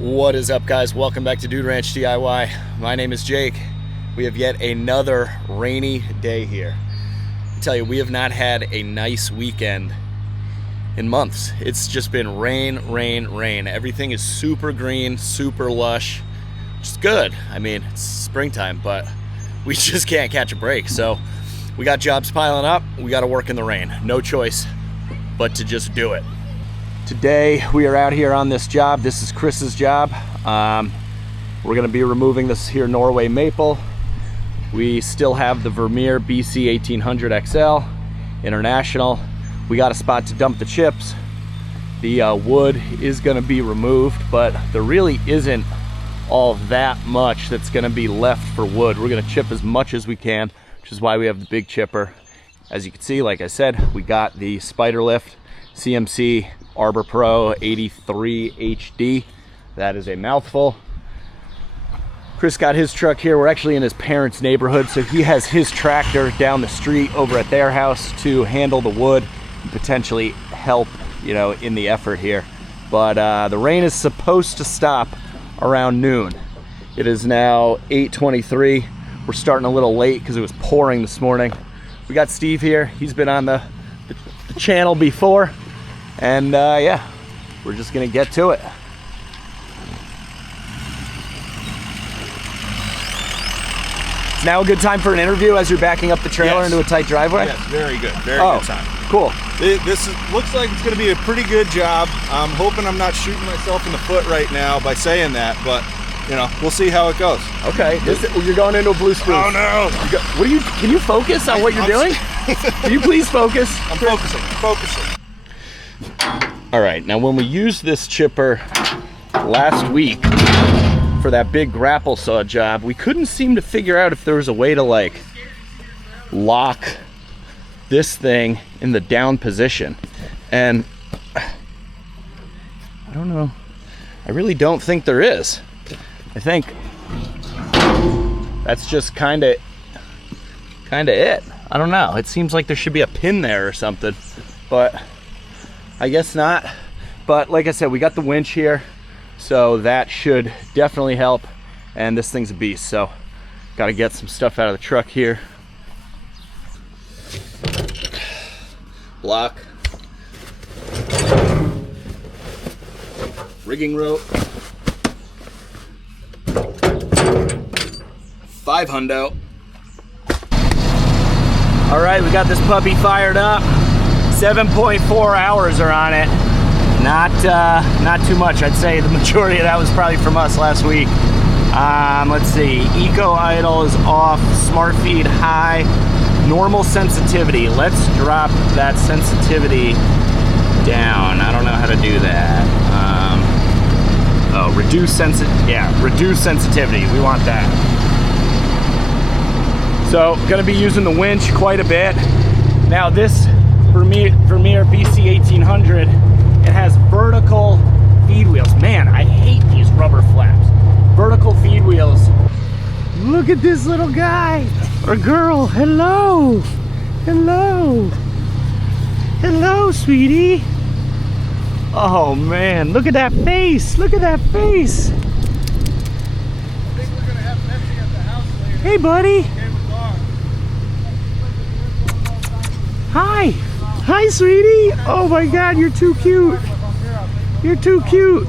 What is up, guys? Welcome back to Dude Ranch DIY. My name is Jake. We have yet another rainy day here. I tell you, we have not had a nice weekend in months. It's just been rain, rain, rain. Everything is super green, super lush, which is good. I mean, it's springtime, but we just can't catch a break. So we got jobs piling up. We got to work in the rain. No choice but to just do it. Today we are out here on this job. This is Chris's job. We're going to be removing this here Norway maple. We still have the Vermeer BC 1800 XL International. We got a spot to dump the chips. The wood is going to be removed, but there really isn't all that much that's going to be left for wood. We're going to chip as much as we can, which is why we have the big chipper. As you can see, like I said, we got the spider lift CMC Arbor Pro 83 HD. That is a mouthful. Chris got his truck here. We're actually in his parents' neighborhood, so he has his tractor down the street over at their house to handle the wood and potentially help, you know, in the effort here. But the rain is supposed to stop around noon. It is now 8:23. We're starting a little late because it was pouring this morning. We got Steve here. He's been on the channel before. And yeah, we're just gonna get to it. It's now a good time for an interview as you're backing up the trailer into a tight driveway? Yes, very good. Very good time. Cool. Looks like it's gonna be a pretty good job. I'm hoping I'm not shooting myself in the foot right now by saying that, but you know, we'll see how it goes. Okay, you're going into a blue spruce. Oh no! Can you focus on what you're doing? Can you please focus? I'm focusing. All right, now when we used this chipper last week for that big grapple saw job, we couldn't seem to figure out if there was a way to like lock this thing in the down position. And I don't know, I really don't think there is. I think that's just kind of it. I don't know, it seems like there should be a pin there or something, but I guess not. But like I said, we got the winch here, so that should definitely help. And this thing's a beast, so got to get some stuff out of the truck here. Block, rigging rope, 5 hundo. All right, we got this puppy fired up. 7.4 hours are on it. Not too much. I'd say the majority of that was probably from us last week. Let's see. Eco idle is off. Smart feed high. Normal sensitivity. Let's drop that sensitivity down. I don't know how to do that. Reduce sensitivity. We want that. So, gonna be using the winch quite a bit. Now this Vermeer BC 1800, it has vertical feed wheels. Man, I hate these rubber flaps. Vertical feed wheels. Look at this little guy or girl. Hello. Hello. Hello, sweetie. Oh man, look at that face. Look at that face. I think we're gonna have Messi at the house later. Hey, buddy. Hi. Hi, sweetie. Oh my God, you're too cute. You're too cute.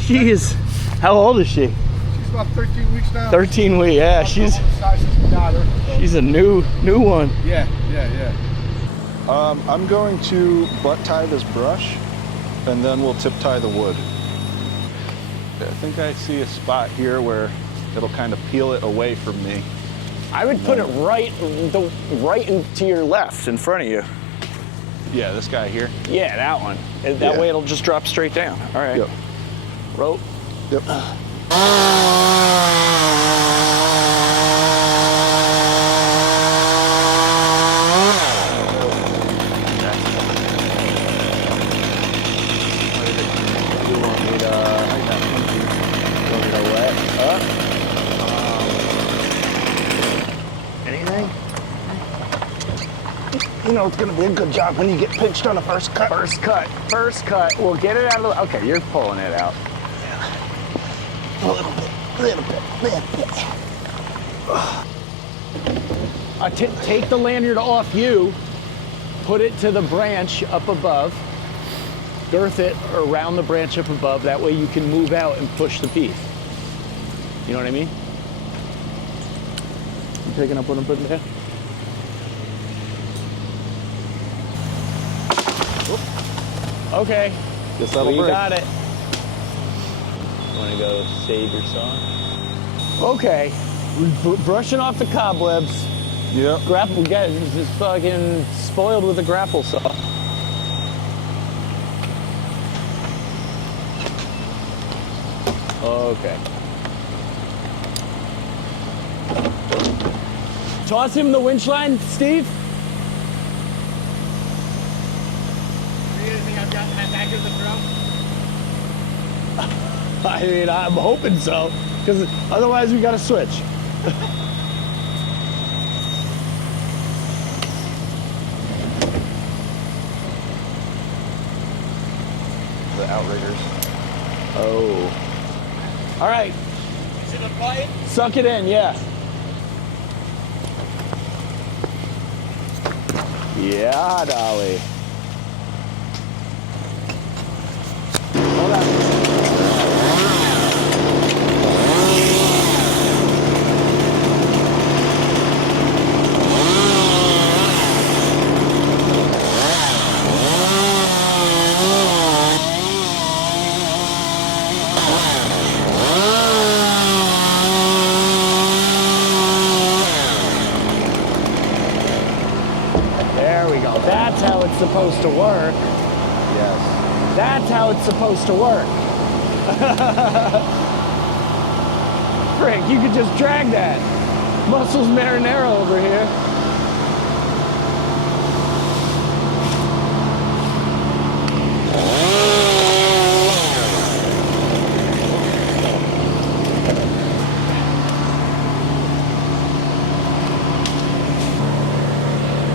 She is, how old is she? She's about 13 weeks now. 13 weeks, yeah. She's a new one. Yeah. I'm going to butt tie this brush, and then we'll tip tie the wood. I think I see a spot here where it'll kind of peel it away from me. I would put it right into your left in front of you. Yeah, this guy here? Yeah, that one. That way it'll just drop straight down. All right. Yep. Rope. Yep. You know it's gonna be a good job when you get pinched on the first cut. First cut. We'll get it out of the, okay, you're pulling it out. A little bit. Take the lanyard off you, put it to the branch up above, girth it around the branch up above, that way you can move out and push the piece. You know what I mean? You picking up what I'm putting there? Okay. Guess that'll You break. got it. Want to go save your saw? Okay. Brushing off the cobwebs. Yep. Grapple, guys, this is fucking spoiled with a grapple saw. Okay. Toss him the winch line, Steve. You think I've gotten that back of the drum? I mean, I'm hoping so, because otherwise we got to switch. The outriggers. Oh. All right. Is it a button? Suck it in, yeah. Yeah, Dolly. Hold on. That's how it's supposed to work. Yes. That's how it's supposed to work. Frick, you could just drag that. Muscles marinara over here.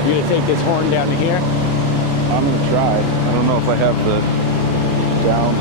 You gonna take this horn down to here? I'm gonna try. I don't know if I have the down.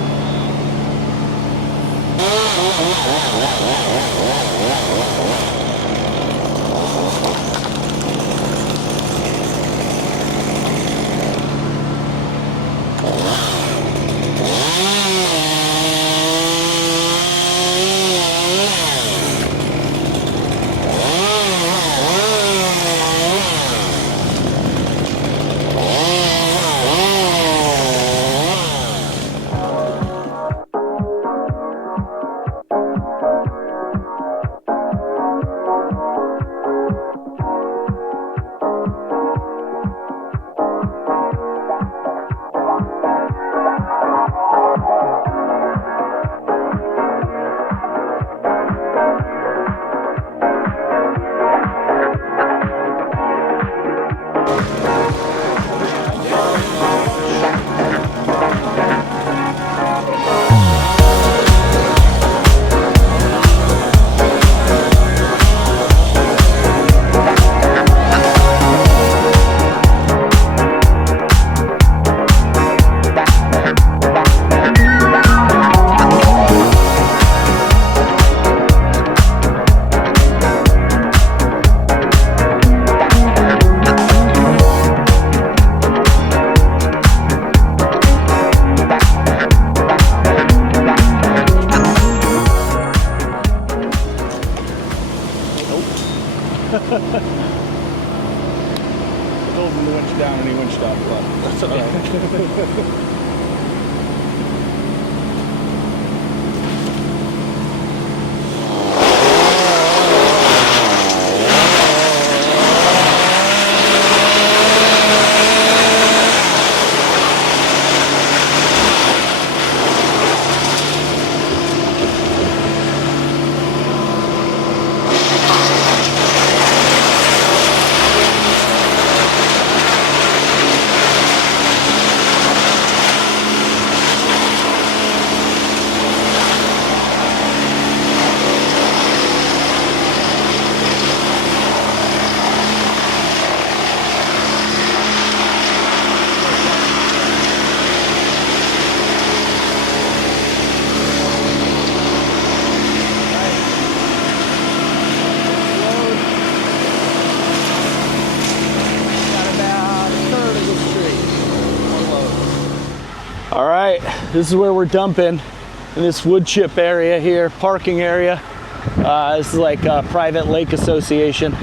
All right, this is where we're dumping, in this wood chip area here, parking area. This is like a private lake association.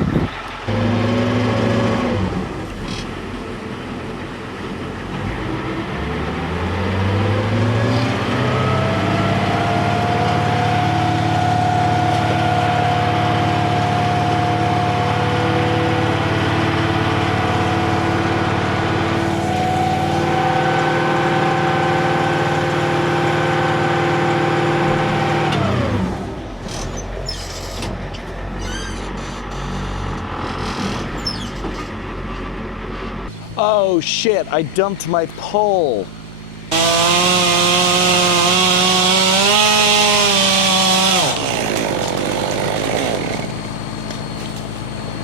Oh shit, I dumped my pole.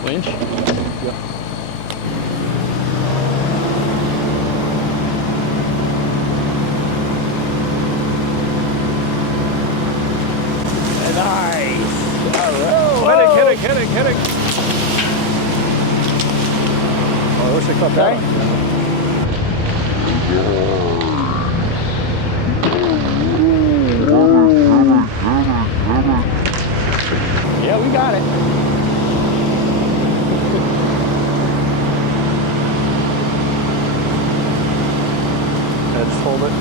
Winch? Yeah. Nice. Oh, hit it. Oh, I wish I caught that. Yeah, we got it. Let's hold it.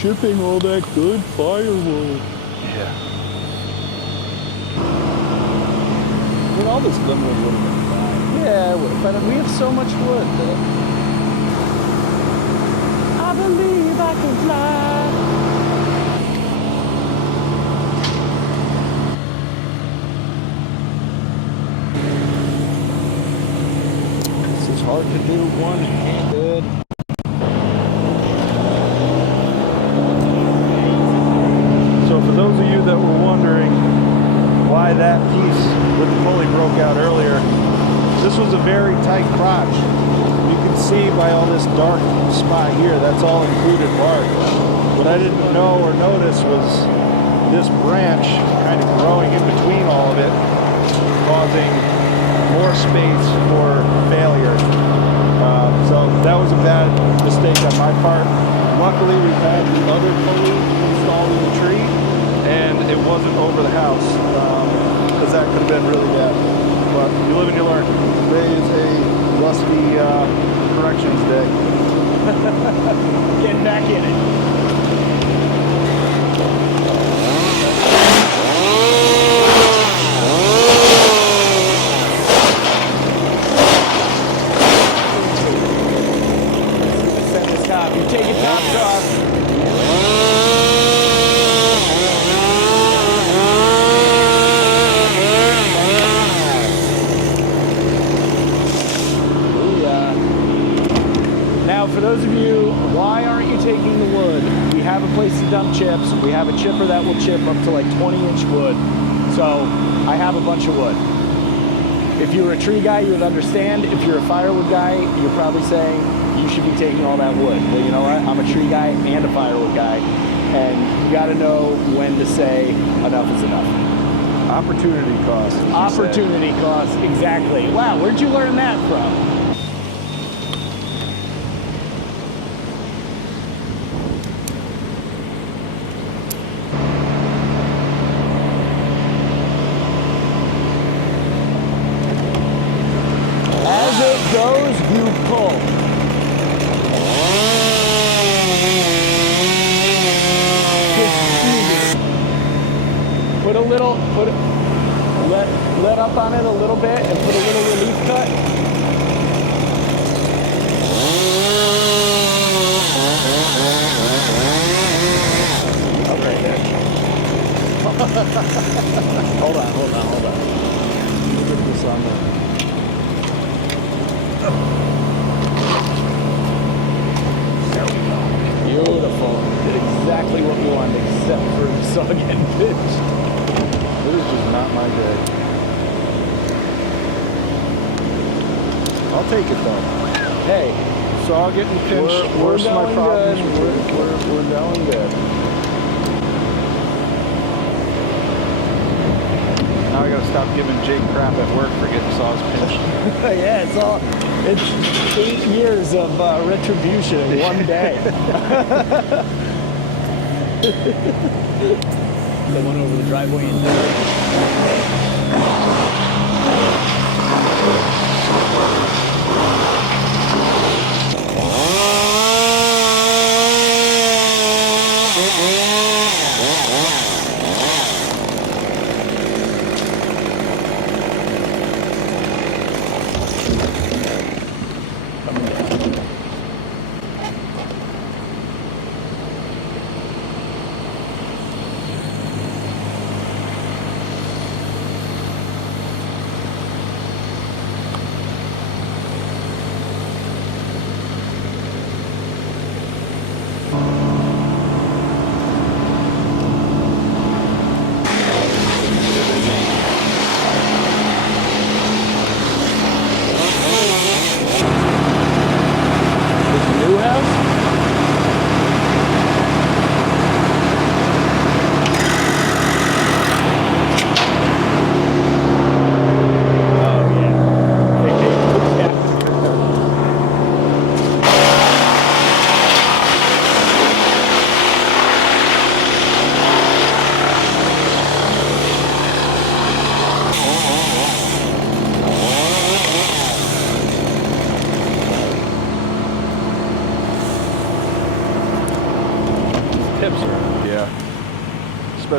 chipping all that good firewood. Yeah. I mean, all this glimwood would have been fine. Yeah, but we have so much wood that I believe I can fly. This is hard to do one-handed. So for those of you that were wondering why that piece with the pulley broke out earlier, this was a very tight crotch. You can see by all this dark spot here, that's all included bark. What I didn't know or notice was this branch kind of growing in between all of it, causing more space for failure. So that was a bad mistake on my part. Luckily, we had the other pulley installed in the tree, and it wasn't over the house, because that could have been really bad. But you live and you learn. Today is a rusty corrections day. Getting back in it. You take it top off. Now, for those of you, why aren't you taking the wood? We have a place to dump chips. We have a chipper that will chip up to like 20-inch wood. So I have a bunch of wood. If you were a tree guy, you would understand. If you're a firewood guy, you're probably saying you should be taking all that wood. But you know what? I'm a tree guy and a firewood guy. And you got to know when to say enough is enough. Opportunity cost. Opportunity cost, exactly. Wow, where'd you learn that from? As it goes, you pull. Put a little, let up on it a little bit and put a little relief cut. Okay, there. Hold on. Look at this on there. There we go. Beautiful. Did exactly what we wanted, except for the saw getting pinched. This is just not my day. I'll take it though. Hey, Saw getting pinched. Worst of my problems. We're going good. Now I gotta stop giving Jake crap at work for getting saws pinched. Yeah, it's 8 years of retribution in one day. The one over the driveway in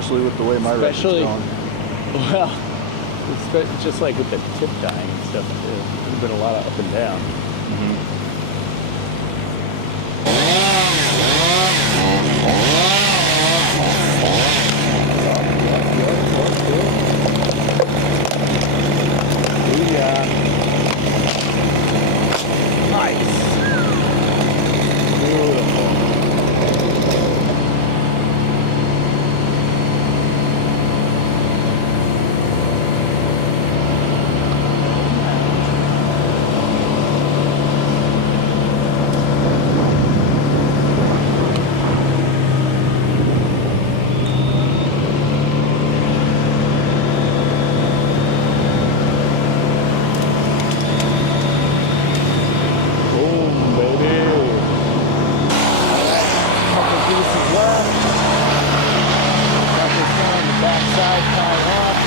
especially with the way my Rake is Especially- going. Well, it's just like with the tip dying and stuff too. There's been a lot of up and down. Nice. Beautiful. Boom, baby. Couple pieces left. Got this one on the back side tied up.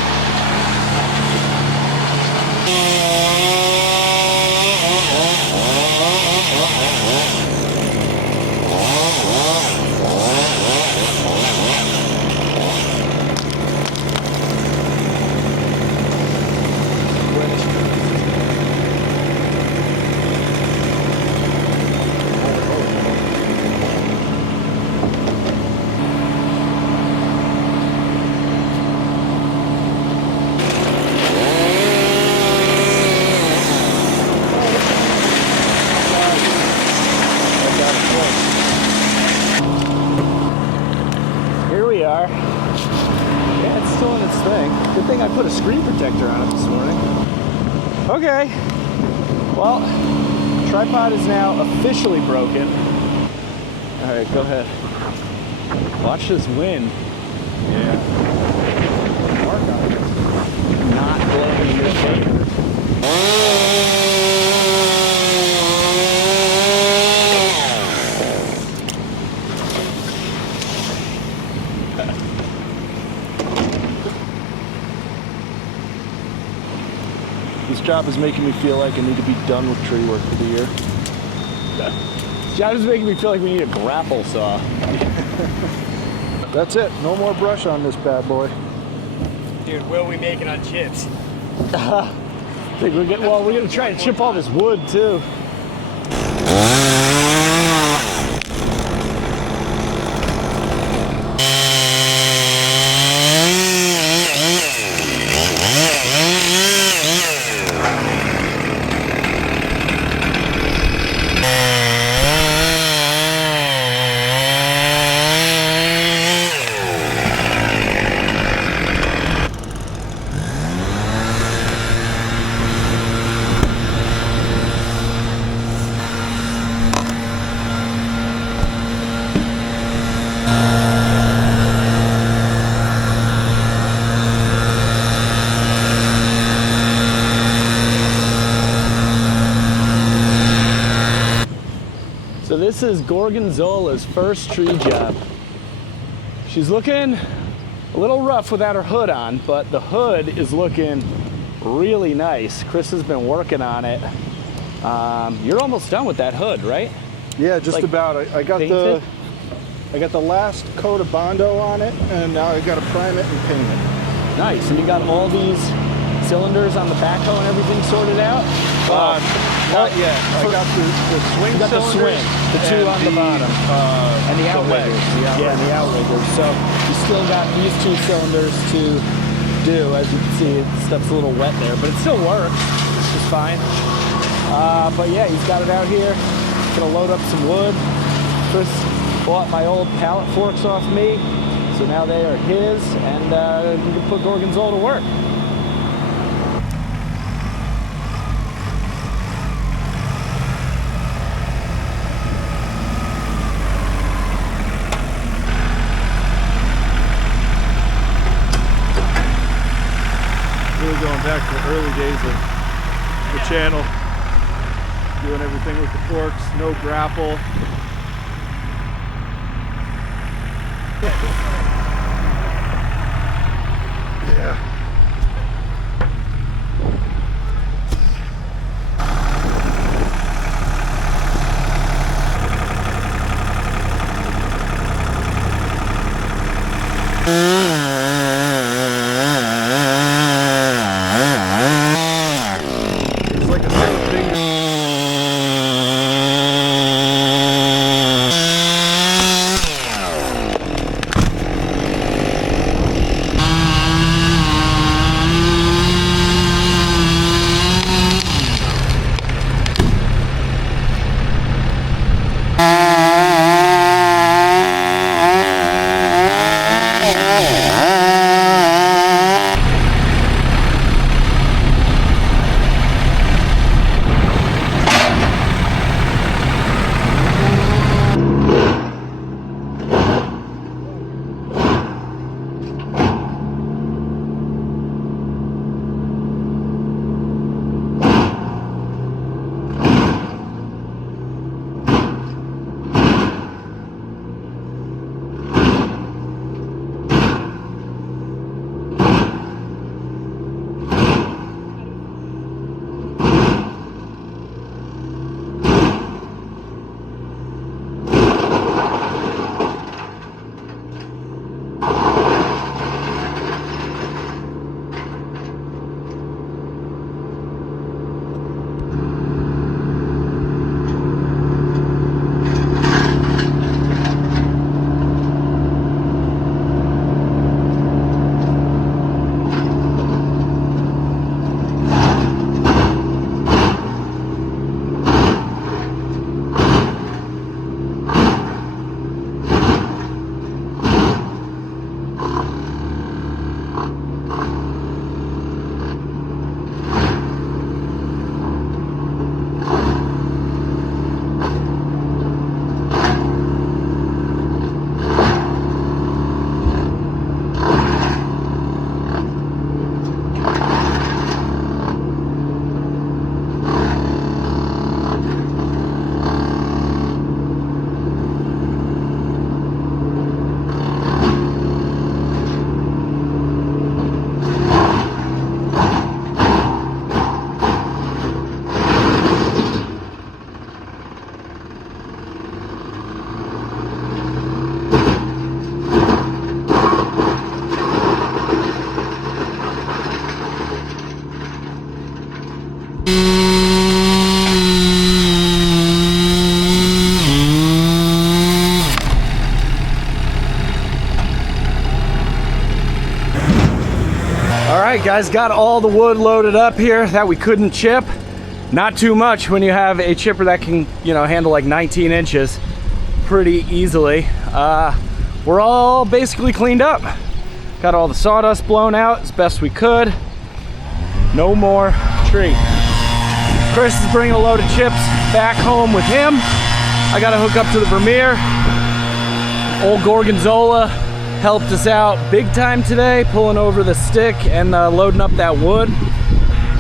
Here we are. Yeah, it's still in its thing. Good thing I put a screen protector on it this morning. Okay. Well, tripod is now officially broken. All right, go ahead. Watch this wind. Yeah. Mark on it. Not blowing in your favor. This job is making me feel like I need to be done with tree work for the year. This job is making me feel like we need a grapple saw. That's it. No more brush on this bad boy. Dude, will we make it on chips? I think we're gonna try to chip all this wood too. So this is Gorgonzola's first tree job. She's looking a little rough without her hood on, but the hood is looking really nice. Chris has been working on it. You're almost done with that hood, right? Yeah, just Like about. I got painted? I got the last coat of Bondo on it, and now I got to prime it and paint it. Nice. And you got all these cylinders on the backhoe and everything sorted out? Not yet. I got the swing You got the cylinders swing, the two and on the bottom. And the outriggers. wedge. Yeah, and the outriggers. So you still got these two cylinders to do. As you can see, stuff's a little wet there, but it still works, which is fine. But yeah, he's got it out here. Gonna load up some wood. Chris bought my old pallet forks off me, so now they are his, and we can put Gorgonzola to work. Really going back to the early days of the channel, doing everything with the forks, no grapple. Yeah. right, guys, got all the wood loaded up here that we couldn't chip. Not too much when you have a chipper that can, you know, handle like 19 inches pretty easily. We're all basically cleaned up. Got all the sawdust blown out as best we could. No more tree. Chris is bringing a load of chips back home with him. I got to hook up to the Vermeer. Old Gorgonzola helped us out big time today, pulling over the stick and loading up that wood.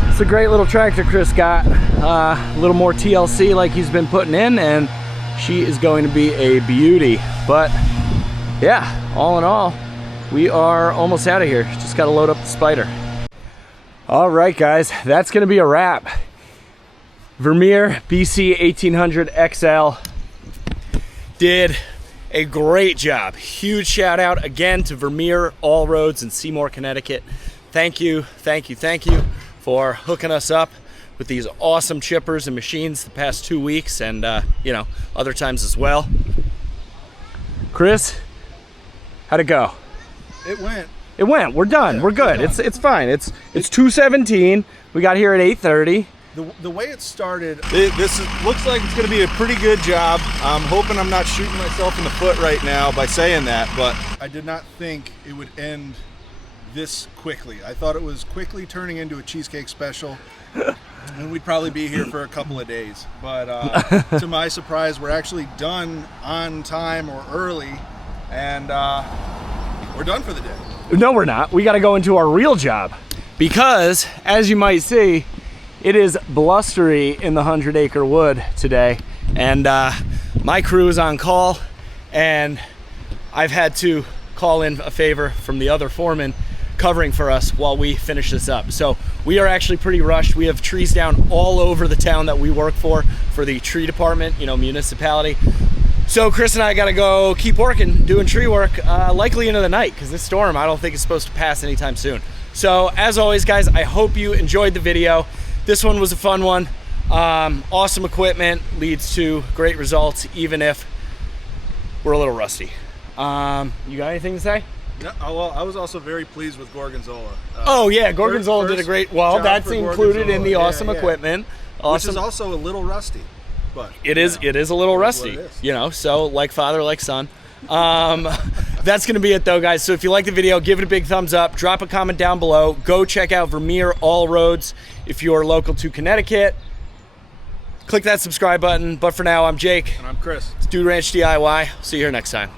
It's a great little tractor Chris got. A little more TLC like he's been putting in, and she is going to be a beauty. But yeah, all in all, we are almost out of here. Just got to load up the Spider. All right, guys, that's going to be a wrap. Vermeer BC 1800 XL did a great job. Huge shout out again to Vermeer All Roads in Seymour, Connecticut. Thank you, thank you, thank you for hooking us up with these awesome chippers and machines the past 2 weeks, and you know, other times as well. Chris, how'd it go? It went. It went. We're done. We're good. It's fine. It's 2:17. We got here at 8:30. The way it started, looks like it's going to be a pretty good job. I'm hoping I'm not shooting myself in the foot right now by saying that, but I did not think it would end this quickly. I thought it was quickly turning into a cheesecake special, and we'd probably be here for a couple of days. But to my surprise, we're actually done on time or early, and we're done for the day. No, we're not. We got to go into our real job because, as you might see, it is blustery in the 100-acre wood today, and my crew is on call, and I've had to call in a favor from the other foreman covering for us while we finish this up. So we are actually pretty rushed. We have trees down all over the town that we work for the tree department, you know, municipality. So Chris and I got to go keep working, doing tree work, likely into the night, because this storm I don't think is supposed to pass anytime soon. So as always, guys, I hope you enjoyed the video. This one was a fun one. Awesome equipment leads to great results, even if we're a little rusty. You got anything to say? No, well, I was also very pleased with Gorgonzola. Oh yeah, Gorgonzola did a great. Well, that's included in the awesome equipment. Awesome. Which is also a little rusty, but it is a little rusty. You know, so like father, like son. That's gonna be it though, guys. So if you like the video, give it a big thumbs up, drop a comment down below, go check out Vermeer All Roads if you're local to Connecticut. Click that subscribe button. But for now, I'm Jake. And I'm Chris. It's Dude Ranch DIY. See you here next time.